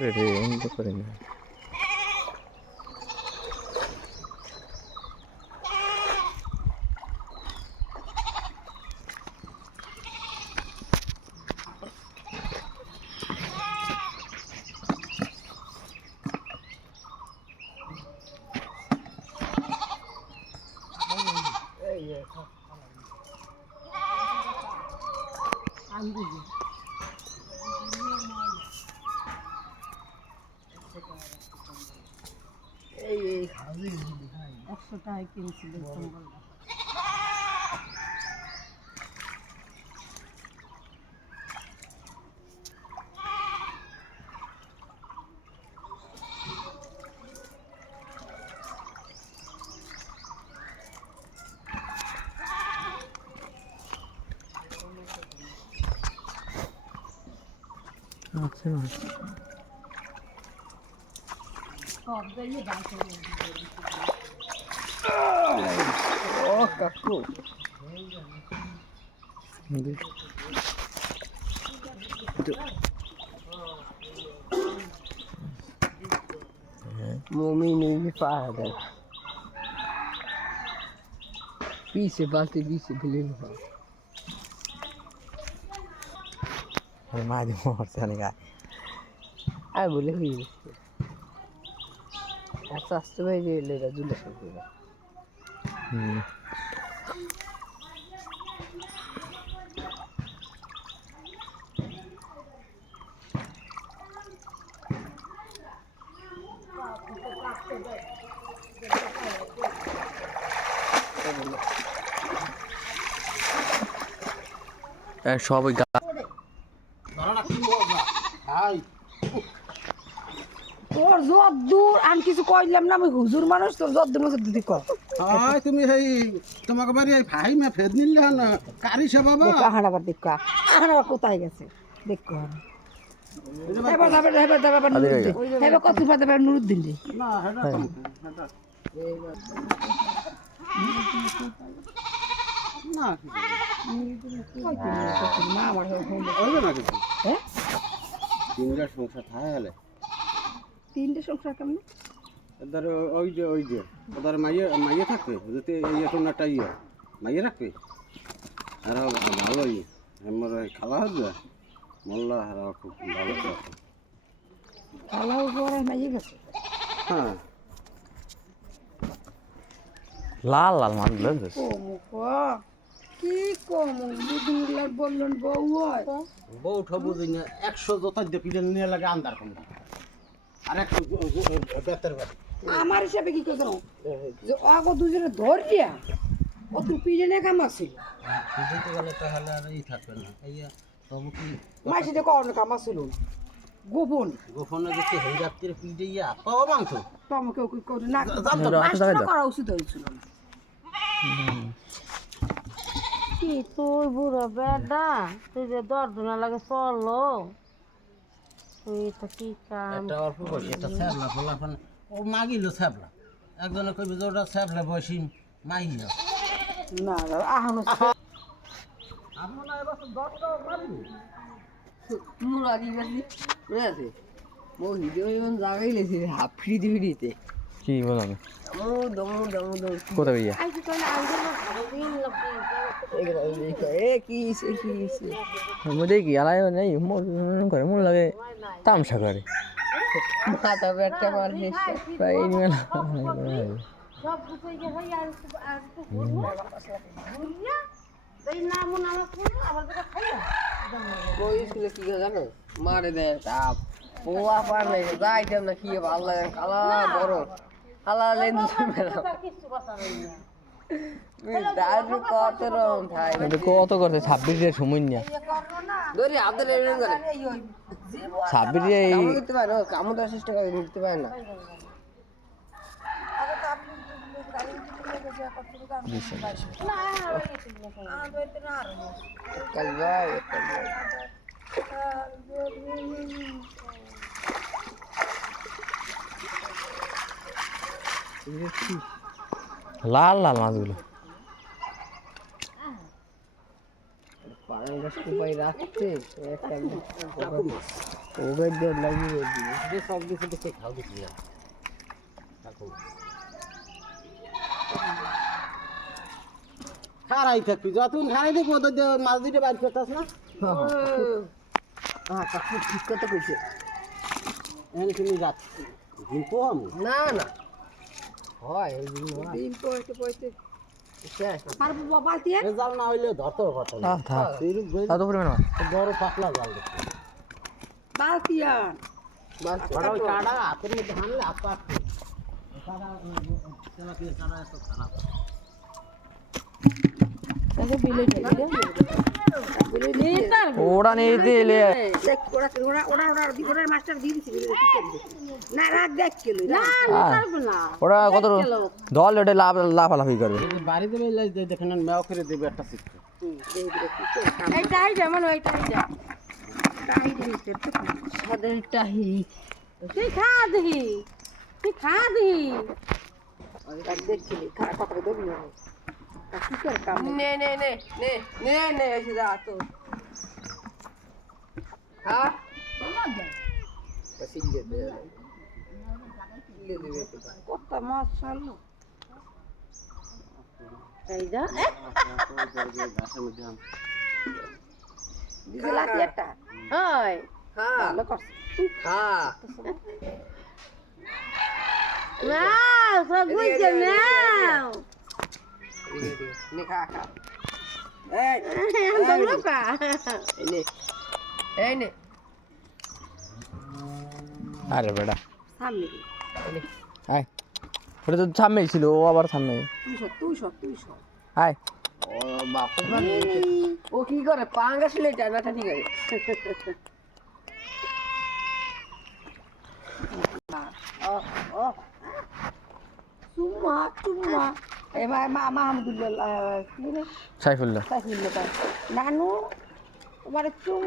করে রে এমনি করে না এই 100 টাকা কিনছি দেখতাম বললাম আচ্ছা সব জায়গায় বাসা ও কাকু मोमिन भी पागल पीछे बातें पीछे फिल्म মা দি মরছে অনেক আর বলে হয়ে গেছে আস্তে আস্তে ভাই যে লেগা জুলে শুরু সব ওই তোর যত দূর আমি কিছু কইলাম না আমি হুজুর মানুষ তোর যত দূর মধ্যে দিদি কর তুমি এই তোমাকে বাড়ি এই ভাই মে ফেদ নিলে না কারিসা বাবা দেখা হাঁড়াবার দেখা হাঁড়াবার কোথায় গেছে দেখো এবার কত পাতে নুরুদ্দিন রে না হেডা না মা আমার হইবে না কিছু হ্যাঁ তিনটা সংসার থাকে হলে তিনটে সংসার কেমন এদার ওই যে ওদের মাইয়ে থাকবে যদি এই এখন একটা ইয়ে মাইয়ে রাখবে আর ভালোই আমার খালা হবে মোল্লা আর খুব ভালো থাকে খালাও পরে মাইয়ে গেছে হ্যাঁ লাল লাল মাছগুলো দেখছিস? ও মুখা কি কম দুদিন বললেন বউ হয় বউ ঠবু দিন 100 জোতা দিয়ে পিলে নিয়ে লাগে আন্দার কোনটা আর 100 বেতের বাড়ি আমার হিসাবে কি করছো যে আগো দুজনে ধরিয়া ও তুই পিজনে কাম আছিল দিতে গেলে তাহলে আর ই থাকবে না এই তবু কি মাসি তো কোন কাম আছিল গোপন গোপনে যদি হয়ে যাচ্ছে পিঠে ইয়া পাওয়া মাংস তো আমাকে ওকে করে না আচ্ছা, মাসটা করা উচিত হয়েছিল না কি তুই বুড়ো বেডা তুই যে দর্দনা লাগে চলো তুই তো কি কাম একটা অল্প বয়সী একটা ছ্যাবলা বলাফান ও মাগিল ছ্যাবলা একজনে কইবে যে ওটা ছ্যাবলা বয়সী মাইল না আহানো আমরা না এবার 10 মারবি মোর আগে গেছি বুঝাছে মো ভিডিও ইমন জায়গায় লেছি হাফ ফ্রি দিতে কি বললাম দমু দমু দমু দমু কোথায় গিয়া আই কি কইলা আঙ্গুল দিন লাগি এ কি সে মধ্যে কি আলাই নেই মন করে মন লাগে তামসা করে মাথা ব্যথা মার হেসে প্রায় এই মেলা সব গুছাই গে হই আর তো বুড়িয়া দেই না মন আমার পুরো আবার দেখা খাইয়া কই স্কুলে কি জানো মারে দে তাপ পোয়া পার নাই যাইতাম না কি ভালো লাগে কালা বড় কালা লেন মেলা কিছু কথা নাই না দাদু কত রকম ভাই কত করছে 26 এর সময় নিয়ে ধরি আব্দুল এমন করে 26 এর কাম করতে পারে না কাম তো চেষ্টা করে করতে পারে না কাল ভাই লাল লাল মাছগুলো পাড়াঙ্গাস কোপাই রাখছে একটা ওকে দিয়ে লাগিয়ে দিবে যে সব কিছু দেখে খাও দেখি না খারাই থাকবি যতক্ষণ খারাই দেখবো তো মাছ দুটো বাইর করতেছ না হ্যাঁ কাকু ঠিক কথা কইছে এখানে তুমি যাচ্ছ কিন্তু আমি না না হয় এই দিন পয়তে পয়তে আর বালতি এ জাল না হইলে ধরতে কথা না থাক এইরূপ তা তো পরিমাণ বড় পাতলা জাল দেখো বালতি আর বাস বড় ওই কাটা হাতের মধ্যে হানলে হাত পাচ্ছে কাটা তেলাপিয়া কাটা এত খারাপ তাকে বিলে দিয়ে তার ওরা নিয়ে দিলে না রাত দেখ কিলো না পারবো না ওরা কত দল ওটা লাফালাফি করবে বাড়িতে বেলা দেখেন মেও করে দেবে একটা চিত্র এইটাই যেমন ওইটাই যা সাদেরটাহি তুই খা দেখি তুই খা দেখি দেখছিলি খারাপ কথা দেবি না কি কর কাম নে নে নে নে নে নে এসে যা তো হ্যাঁ সিলে দে সিলে দিবে কত মাছ চালু এই যা ঘাসের মধ্যে আম দিছে লাতি একটা ওই হ্যাঁ ভালো করছিস হ্যাঁ নাও সব বুঝছে নাও নে খা খা একদম লোকা এই নে আরে বেটা সামনে আয় ওটা তো সামনেই ছিল ও আবার সামনে তুই সব আয় ও বাপ ও কি করে পাঙ্গাস লেটা না ঠিক আছে চুম্মা এবার মাহমুদুল্লাহ সাইফুল্লাহ নানু এবারে চুম